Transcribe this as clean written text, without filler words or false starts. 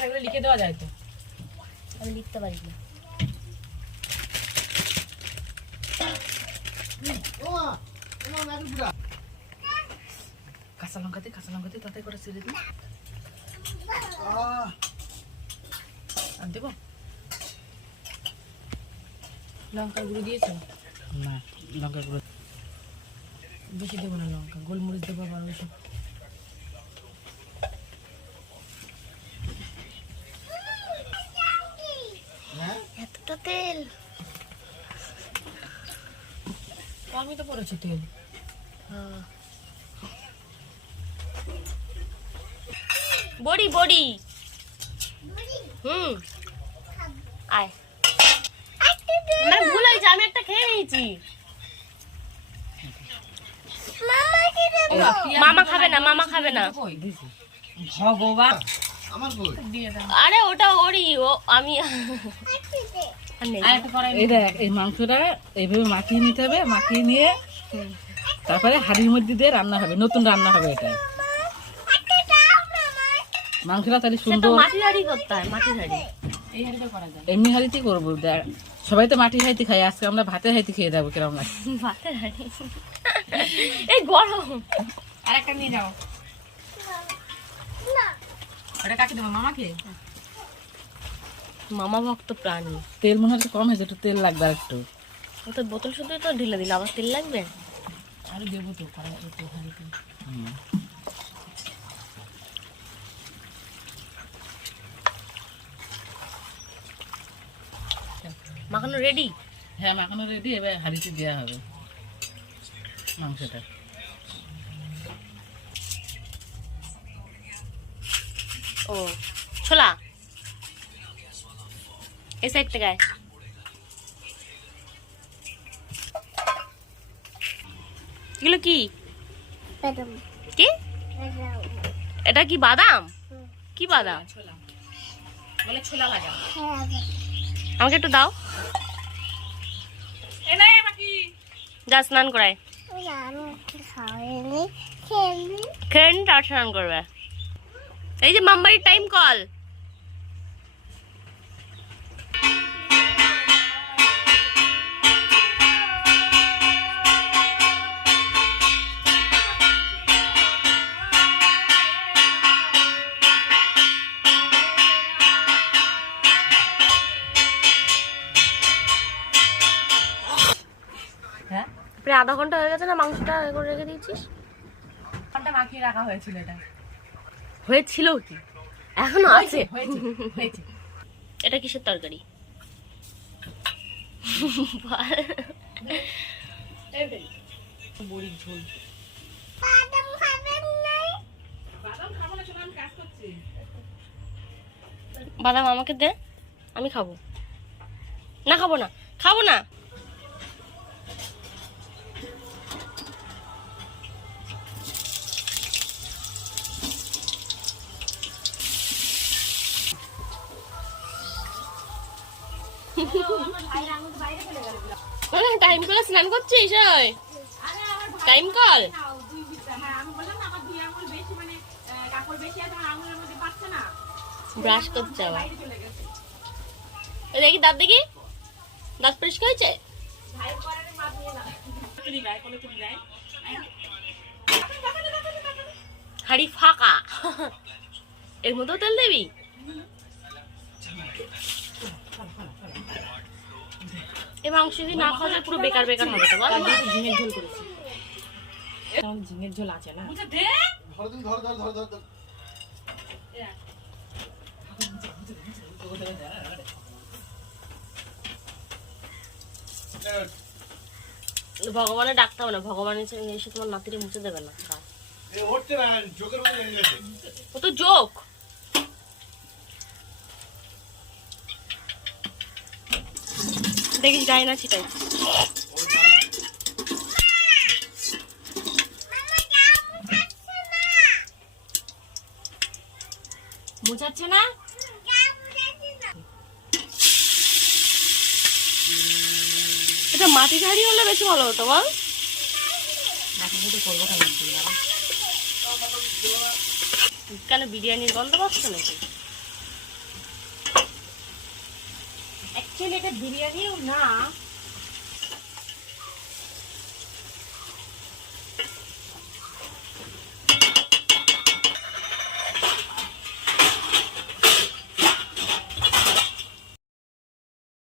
দরকার এগুলো লিখে দেওয়া যায় তো। আমি লিখতে পারি না। কাঁচা লঙ্কাতে তাতে করে ছেড়ে দিই। আর দেবো লঙ্কার গুঁড়ো দিয়েছো? না, লঙ্কা গুঁড়ো বেশি দেবো না, লঙ্কা গোলমরিচ দেবো আবার বেশি। এতটা তেল আমি তো পড়েছি তেল। বড়ি বড়ি আয়। আমার ভুল হয়েছে, আমি একটা খেয়ে নিয়েছি। মামা খাবে না, মামা খাবে না। ভগবান আরে ওটা ওরই, ও আমি এই দেখ, এই মাংসটা এইভাবে মাখিয়ে নিতে হবে। মাখিয়ে নিয়ে তারপরে হাঁড়ির মধ্যে দিয়ে রান্না হবে, নতুন রান্না হবে এটা। মাংসটা তাহলে সুন্দর মাটির হাঁড়ি করতে হয়, মাটির হাঁড়ি। এই হাঁড়িটা করা যায়। এমনি হাঁড়িতেই করবো। দেখ সবাই তো মাটির হাঁড়িতে খাই, আজকে আমরা ভাতের হাঁড়িতে খেয়ে যাবো। কিরকম লাগে ভাতের হাঁড়ি? এই গরম। আর একটা নিয়ে যাও। ওটা কাকে দেবো? মামাকে? মামা ভক্ত প্রাণী। তেল মনে হচ্ছে কম হয়েছে, একটু তেল লাগবে আর একটু। ও তো বোতল শুধু তো ঢেলে দিল, আবার তেল লাগবে? আরো দেবো তো হাঁড়িতে। মাখানো রেডি? হ্যাঁ, মাখানো রেডি। এবার হাঁড়িতে দেওয়া হবে মাংসটা। ও ছোলা এই সাইড থেকে। এগুলো কি কি? এটা কি বাদাম? কি বাদাম? বলে ছোলা লাগা। আমাকে একটু দাও। যা স্নান করায়, খেয়ে নি, তার স্নান করবে। এই যে মাম্বাড়ির টাইম কল। হ্যাঁ, প্রায় আধা ঘন্টা হয়ে গেছে না? মাংসটা করে রেখে দিয়েছিস? ঘন্টা মাখিয়ে রাখা হয়েছিল। এটা হয়েছিল কি? এখনো আছে? হয়েছে। এটা কিসের তরকারি? বড়ির ঝোল। বাদাম আমাকে দে, আমি খাবো না। খাবো না, খাবো না। টাইম কলে স্নান করছিস? টাইম কল ব্রাশ করছে আবার। দেখি দাঁত, দেখি দাঁত পরিষ্কার হয়েছে? হাড়ি ফাঁকা, এর মধ্যেও তেল দেবি? এই মাংস যদি না খাওয়া যায় পুরো বেকার বেকার হবে তো বল। ঝিঙের ঝোল করেছি। ঝিঙের ঝোল আছে না? ভগবানের ডাকতে হবে না, ভগবান এসে তোমার নাতিরে মুছে দেবে না। ও তো জোক। দেখিস গায়ে না ছিটাই। মুছাচ্ছে না? এটা মাটির হাঁড়ি হলে বেশি ভালো হতো বল। কেন বিরিয়ানির গন্ধ পাচ্ছ নাকি? অ্যাকচুয়ালি এটা বিরিয়ানিও না,